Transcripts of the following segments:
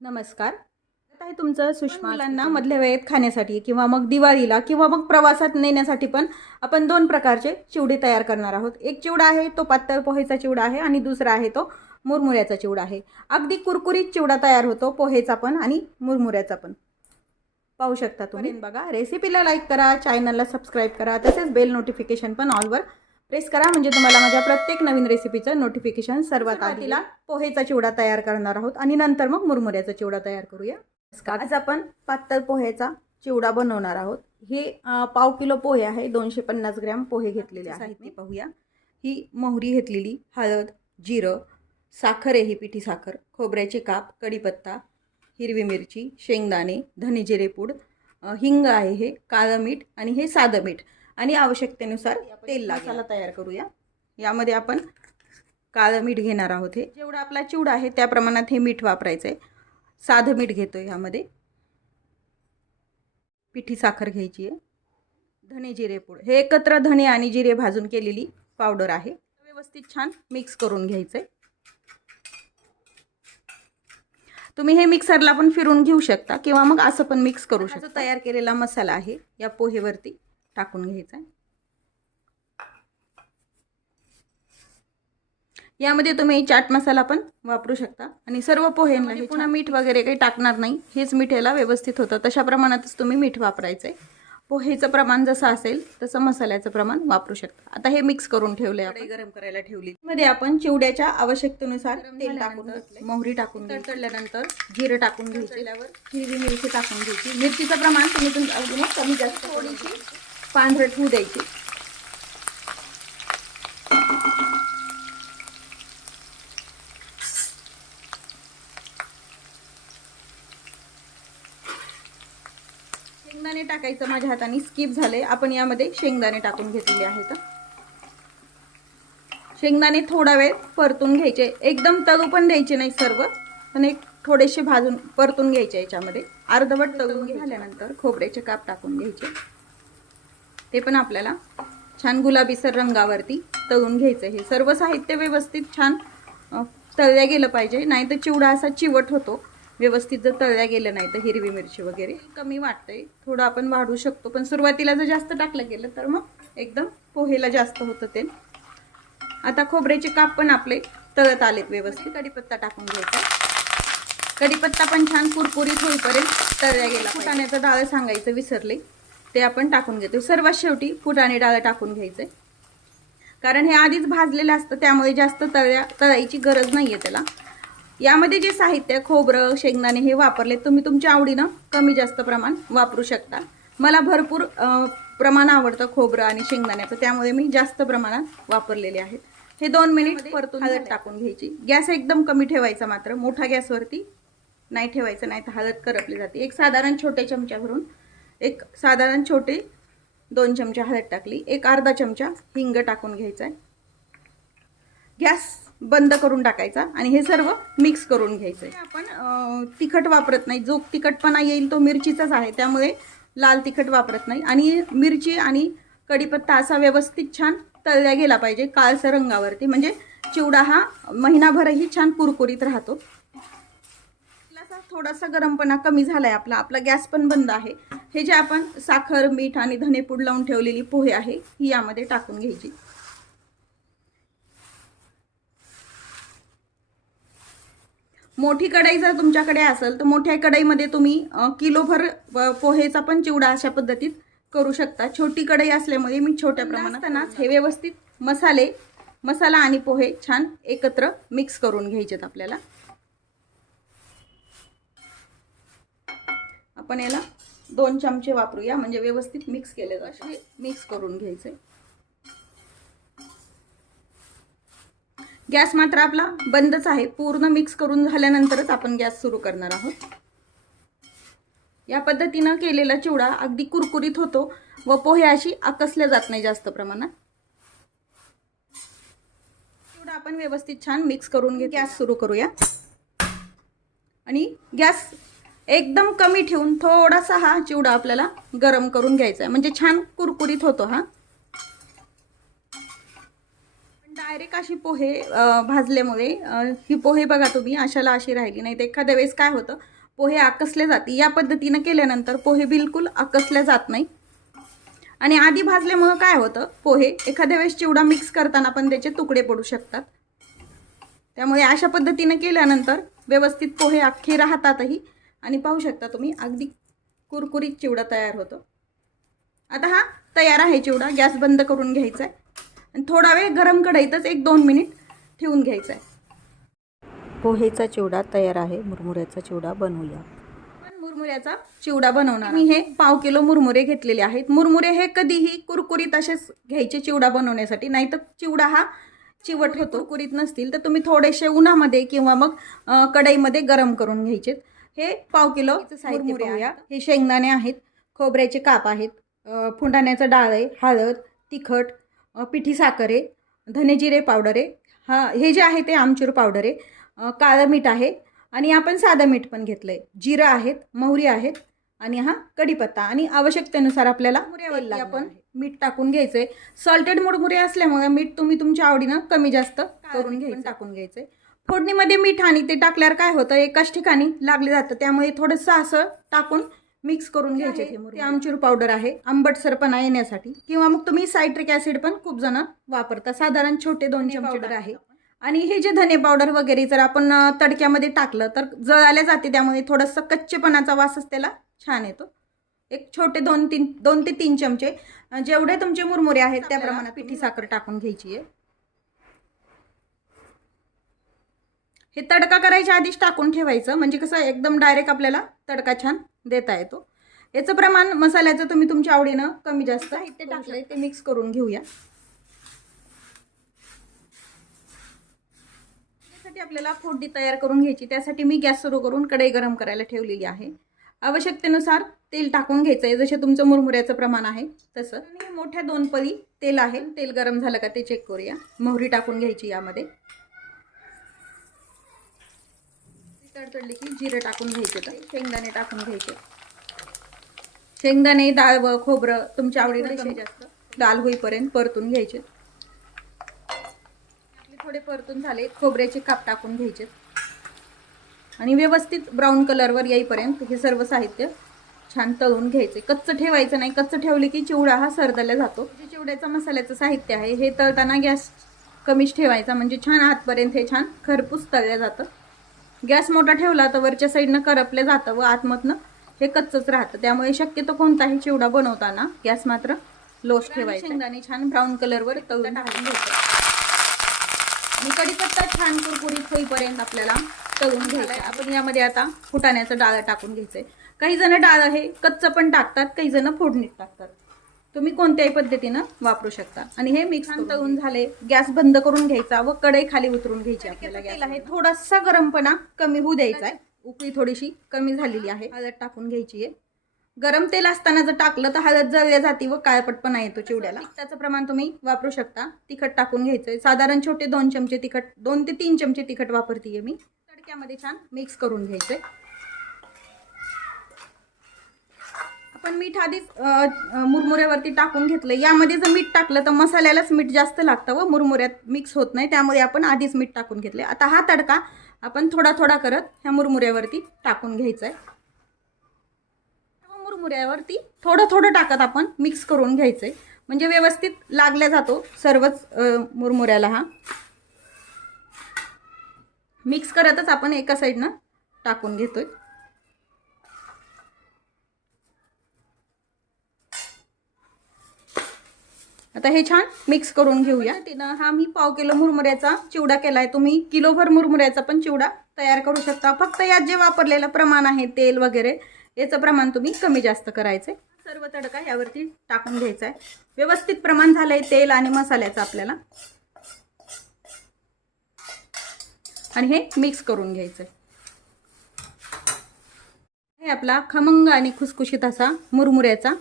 नमस्कार. आहे तुमचं सुषमा मुलांना मधल्या वेळेत खाण्यासाठी किंवा मग दिवाळीला किंवा मग प्रवासात नेण्यासाठी पण आपण दोन प्रकारचे चिवडे तयार करणार आहोत. एक चिवडा आहे तो पातळ पोहेचा चिवडा आहे आणि दुसरा आहे तो मुरमुऱ्याचा चिवडा आहे. अगदी कुरकुरीत चिवडा तयार होतो पोहेचा पण आणि मुरमुऱ्याचा पण. पाहू शकता तुम्ही. बघा रेसिपीला लाईक करा चॅनलला सबस्क्राईब करा तसेच बेल नोटिफिकेशन पण ऑलवर प्रेस करा म्हणजे तुम्हाला माझ्या प्रत्येक नवीन रेसिपीचं नोटिफिकेशन सर्वात आधीला पोहेचा चिवडा तयार करणार आहोत आणि नंतर मग मुरमुऱ्याचा चिवडा तयार करूया. आज आपण पातळ पोह्याचा चिवडा बनवणार आहोत. हे पाव किलो पोहे आहे दोनशे पन्नास ग्रॅम पोहे घेतलेले आहेत साहित्य पाहूया. ही मोहरी घेतलेली हळद जिरं साखर आहे ही पिठी साखर खोबऱ्याचे काप कढीपत्ता हिरवी मिरची शेंगदाणे धने जिरे पूड हिंग आहे हे काळं मीठ आणि हे साधं मीठ. आणि आवश्यकतेनुसार तेल मसाला तयार करूया. यामध्ये आपण काळं मीठ घेणार आहोत हे. जेवढा आपला चिवडा आहे त्या प्रमाणात हे मीठ वापरायचं आहे साधं मीठ घेतो ह्यामध्ये पिठी साखर घ्यायची आहे. धने जिरे पूड. हे एकत्र धने आणि जिरे भाजून केलेली पावडर आहे. व्यवस्थित छान मिक्स करून घ्यायचं आहे तुम्ही हे मिक्सरला पण फिरून घेऊ शकता किंवा मग असं पण मिक्स करू शकता. तयार केलेला मसाला आहे या पोहेवरती. टाकून घ्यायचा आहे. यामध्ये तुम्ही चाट मसाला पण वापरू शकता. आणि सर्व पोहेंना हे पुन्हा मीठ वगैरे काही टाकणार नाही. हेच मीठ याला व्यवस्थित होतं. तशा प्रमाणातच तुम्ही मीठ वापरायचं आहे पोहेचं प्रमाण जसं असेल तसं मसाल्याचं प्रमाण वापरू शकता. आता हे मिक्स करून ठेवले आपण. गरम करायला ठेवली. मध्ये आपण चिवड्याच्या आवश्यकतेनुसार तेल टाकून मोहरी टाकून तडतडल्यानंतर जिरं टाकून घ्यायचे. हिरवी मिरची टाकून घ्यायची. मिरचीचं प्रमाण तुम्ही तुमच्या कमी जास्त थोडीशी पांढरट होऊ द्यायची. शेंगदाणे टाकायचं माझ्या हाताने स्किप झाले आपण यामध्ये शेंगदाणे टाकून घेतलेले आहेत. शेंगदाणे थोडा वेळ परतून घ्यायचे. एकदम तळू पण द्यायचे नाही सर्व पण एक थोडेसे भाजून परतून घ्यायचे याच्यामध्ये. अर्धवट तळून झाल्यानंतर खोबऱ्याचे काप टाकून घ्यायचे. ते पण आपल्याला छान गुलाबीसर रंगावरती तळून घ्यायचं हे सर्व साहित्य व्यवस्थित छान तळल्या गेलं पाहिजे. नाही तर चिवडा असा चिवट होतो. व्यवस्थित जर तळल्या गेलं नाही तर हिरवी मिरची वगैरे. कमी वाटतंय. थोडं आपण वाढू शकतो. पण सुरुवातीला जर जास्त टाकलं गेलं तर मग एकदम पोहेला जास्त होतं ते. आता खोबऱ्याचे काप पण आपले तळत आलेत व्यवस्थित. कढीपत्ता टाकून घ्यायचा. कढीपत्ता पण छान कुरकुरीत होईपर्यंत तळल्या गेला फुटाण्याचं डाळ सांगायचं विसरले. ते आपण टाकून घेतो. सर्वात शेवटी फुटाणे डाळ टाकून घ्यायचे. कारण हे आधीच भाजलेलं असतं त्यामुळे जास्त तळ्या तळायची गरज नाही आहे त्याला. यामध्ये जे साहित्य खोबरं शेंगदाणे हे वापरले तुम्ही तुमच्या आवडीनं कमी जास्त प्रमाण वापरू शकता. मला भरपूर प्रमाण आवडतं खोबरं आणि शेंगदाण्याचं त्यामुळे मी जास्त प्रमाणात वापरलेले आहेत. हे दोन मिनिट परतून हळद टाकून. घ्यायची. गॅस एकदम कमी ठेवायचा मात्र. मोठा गॅसवरती नाही ठेवायचं नाही तर हळद करपली जाते. एक साधारण छोटे चमचा भरून एक साधारण छोटे दोन चमचा हळद टाकली एक अर्धा चमचा हिंग टाकून घ्यायचा आहे. गॅस बंद करून टाकायचा आणि हे सर्व मिक्स करून घ्यायचं आहे. आपण तिखट वापरत नाही. जो तिखटपणा येईल तो मिरचीचाच आहे. त्यामुळे लाल तिखट वापरत नाही. आणि मिरची आणि कढीपत्ता असा व्यवस्थित छान तळल्या गेला पाहिजे काळसर रंगावरती. म्हणजे चिवडा हा महिनाभरही छान कुरकुरीत राहतो. थोडासा गरमपणा कमी झालाय आपला. आपला गॅस पण बंद आहे. हे जे आपण साखर मीठ आणि धनेपूड लावून ठेवलेली पोहे आहे ही यामध्ये टाकून घ्यायची. मोठी कढई जर तुमच्याकडे असेल तर मोठ्या कढईमध्ये तुम्ही किलोभर पोहेचा पण चिवडा अशा पद्धतीत करू शकता. छोटी कढई असल्यामुळे मी छोट्या प्रमाणात हे व्यवस्थित मसाले मसाला आणि पोहे छान एकत्र मिक्स करून घ्यायचेत आपल्याला. आपण याला दोन चमचे वापरूया. म्हणजे व्यवस्थित मिक्स केले असे मिक्स करून घ्यायचे. गॅस मात्र आपला बंदच आहे. पूर्ण मिक्स करून झाल्यानंतरच आपण गॅस सुरू करणार आहोत. या पद्धतीनं केलेला चिवडा अगदी कुरकुरीत होतो व पोहे अशी आकसल्या जात नाही जास्त प्रमाणात. चिवडा आपण व्यवस्थित छान मिक्स करून घे गॅस सुरू करूया. आणि गॅस एकदम कमी ठेवून थोडासा हा चिवडा आपल्याला गरम करून घ्यायचा आहे. म्हणजे छान कुरकुरीत होतो हा. डायरेक्ट अशी पोहे भाजल्यामुळे ही पोहे बघा तुम्ही अशाला अशी राहिली नाही. तर एखाद्या वेळेस काय होतं पोहे आकसले जाते या पद्धतीनं केल्यानंतर पोहे बिलकुल आकसल्या जात नाही. आणि आधी भाजल्यामुळं काय होतं पोहे एखाद्या वेळेस चिवडा मिक्स करताना पण त्याचे तुकडे पडू शकतात. त्यामुळे अशा पद्धतीनं केल्यानंतर व्यवस्थित पोहे अख्खे राहतातही. आणि पाहू शकता तुम्ही अगदी कुरकुरीत चिवडा तयार होतो. आता हा तयार आहे चिवडा गॅस बंद करून घ्यायचा आहे. आणि थोडा वेळ गरम कढईतच एक दोन मिनिट ठेवून घ्यायचा आहे. पोहेचा चिवडा तयार आहे मुरमुऱ्याचा चिवडा बनवूया. मुरमुऱ्याचा चिवडा बनवणार मी हे पाव किलो मुरमुरे घेतलेले आहेत. मुरमुरे हे कधीही कुरकुरीत असेच घ्यायचे चिवडा बनवण्यासाठी. नाहीतर चिवडा हा चिवट होतो. कुरीत नसतील तर तुम्ही थोडेसे उन्हामध्ये किंवा मग कढईमध्ये गरम करून घ्यायचेत. हे पाव किलो पाहूया. हे शेंगदाणे आहेत. खोबऱ्याचे काप आहेत. अ, फुंटाण्याचं डाळ आहे. हळद तिखट पिठी साखर आहे. धने जिरे पावडर आहे. हा हे जे आहे ते आमचूर पावडर आहे. काळं मीठ आहे. आणि आपण साधं मीठ पण घेतलं आहे जिरं आहेत मोहरी आहेत आणि हा कढीपत्ता. आणि आवश्यकतेनुसार आपल्याला तेल आपण मीठ टाकून घ्यायचंय. सॉल्टेड मुरमुरे असल्यामुळे मीठ तुम्ही तुमच्या आवडीनं कमी जास्त करून घ्यायचं. टाकून घ्यायचंय. फोडणीमध्ये मीठ आणि ते टाकल्यावर काय होतं? एकाच ठिकाणी लागले जातं. त्यामुळे थोडंसं असं टाकून मिक्स करून घ्यायचे ते आमचूर पावडर आहे. आंबटसरपणा येण्यासाठी. किंवा मग तुम्ही सायट्रिक ॲसिड पण खूप जण वापरता. साधारण छोटे दोन चमचे आहे. आणि हे जे धने पावडर वगैरे जर आपण तडक्यामध्ये टाकलं तर जळाल्या जाते. त्यामुळे थोडंसं कच्चेपणाचा वासच त्याला छान येतो. एक छोटे दोन तीन दोन ते तीन चमचे. जेवढे तुमचे मुरमुरे आहेत त्या प्रमाणात पिठी साखर. टाकून घ्यायची आहे. हे तडका करायच्या आधीच टाकून ठेवायचं. म्हणजे कसं एकदम डायरेक्ट आपल्याला तडका छान देता येतो. याचं प्रमाण मसाल्याचं तुम्ही तुमच्या आवडीनं कमी जास्त साहित्य टाकलंय ते मिक्स करून घेऊया. त्यासाठी आपल्याला फोडणी तयार करून घ्यायची. त्यासाठी मी गॅस सुरू करून कढई गरम करायला ठेवलेली आहे. आवश्यकतेनुसार तेल टाकून घ्यायचं आहे जसे तुमचं मुरमुऱ्याचं प्रमाण आहे तसं. आणि मोठ्या दोन पळी तेल आहे. तेल गरम झालं का ते चेक करूया. मोहरी टाकून घ्यायची यामध्ये. तडतडली की जिरं टाकून घ्यायचे तर. शेंगदाणे टाकून घ्यायचे. शेंगदाणे डाळ व खोबरं तुमच्या आवडीने जास्त. लाल होईपर्यंत परतून घ्यायचे. आपले थोडे परतून झाले खोबऱ्याचे काप टाकून घ्यायचे. आणि व्यवस्थित ब्राऊन कलरवर येईपर्यंत हे सर्व साहित्य छान तळून घ्यायचे. कच्चं ठेवायचं नाही. कच्चं ठेवले की चिवडा हा सरदल्या जातो. जे चिवड्याचं मसाल्याचं साहित्य आहे हे तळताना गॅस कमीच ठेवायचा. म्हणजे छान आतपर्यंत हे छान खरपूस तळलं जातं. गॅस मोठा ठेवला तर वरच्या साईडनं करपलं जातं व आतमधनं हे कच्चंच राहतं. त्यामुळे शक्यतो कोणताही चिवडा बनवताना गॅस मात्र लोच ठेवायचा शेंगदाणे छान ब्राऊन कलरवर तळून टाकून घ्यायचं. आणि कढीपत्ता छान कुरकुरीत होईपर्यंत आपल्याला तळून घ्यायचा आपण यामध्ये आता फुटाण्याचं डाळ टाकून घ्यायचंय. काही जण डाळ हे कच्चं पण टाकतात काही जण फोडणीत टाकतात. तुम्ही कोणत्याही पद्धतीनं वापरू शकता. आणि हे मिक्स तळून झाले गॅस बंद करून घ्यायचा व कढई खाली उतरून घ्यायची आपल्याला गॅस आहे थोडासा गरमपणा कमी होऊ द्यायचा आहे. उकळी थोडीशी कमी झालेली आहे. हळद टाकून घ्यायची आहे. गरम तेल असताना जर टाकलं तर हळद जळल्या जाते व काळपटपणा येतो चिवड्याला. तिखटाचं प्रमाण तुम्ही वापरू शकता. तिखट टाकून घ्यायचंय. साधारण छोटे दोन चमचे तिखट दोन ते तीन चमचे तिखट वापरतीये मी. तडक्यामध्ये छान मिक्स करून घ्यायचंय. आपण मीठ आधीच मुरमुऱ्यावरती टाकून घेतलं. यामध्ये जर मीठ टाकलं तर मसाल्यालाच मीठ जास्त लागतं व मुरमुऱ्यात मिक्स होत नाही. त्यामुळे आपण आधीच मीठ टाकून घेतले आता हा तडका आपण थोडा थोडा करत ह्या मुरमुऱ्यावरती टाकून घ्यायचा आहे मुरमुऱ्यावरती थोडं थोडं टाकत आपण मिक्स करून घ्यायचं आहे म्हणजे व्यवस्थित लागल्या जातो सर्वच मुरमुऱ्याला हा. मिक्स करतच आपण एका साईडनं टाकून घेतोय. आता हे छान मिक्स करून घेऊया. तिनं हा मी पाव किलो मुरमुऱ्याचा चिवडा केलाय. तुम्ही किलोभर मुरमुऱ्याचा पण चिवडा तयार करू शकता. फक्त यात जे वापरलेलं प्रमाण आहे तेल वगैरे याचं प्रमाण तुम्ही कमी जास्त करायचे सर्व तडका यावरती टाकून घ्यायचा आहे व्यवस्थित प्रमाण झालंय तेल आणि मसाल्याचं आपल्याला. आणि हे मिक्स करून घ्यायचं हे आपला खमंग आणि खुसखुशीत असा मुरमुऱ्याचा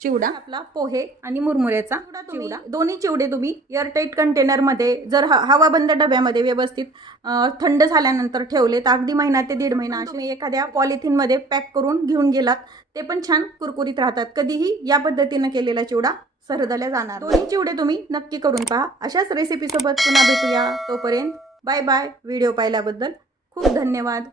चिवडा. आपला पोहे आणि मुरमुऱ्याचा चिवडा दोन्ही चिवडे तुम्ही एअरटाईट कंटेनरमध्ये जर हवाबंद डब्यामध्ये व्यवस्थित थंड झाल्यानंतर ठेवले तर अगदी महिना ते दीड महिना तुम्ही एखाद्या पॉलिथिनमध्ये पॅक करून घेऊन गेलात ते पण छान कुरकुरीत राहतात. कधीही या पद्धतीनं केलेला चिवडा सरदल्या जाणार. दोन्ही चिवडे तुम्ही नक्की करून पहा. अशाच रेसिपीसोबत पुन्हा भेटूया. तोपर्यंत बाय बाय. व्हिडिओ पाहिल्याबद्दल खूप धन्यवाद.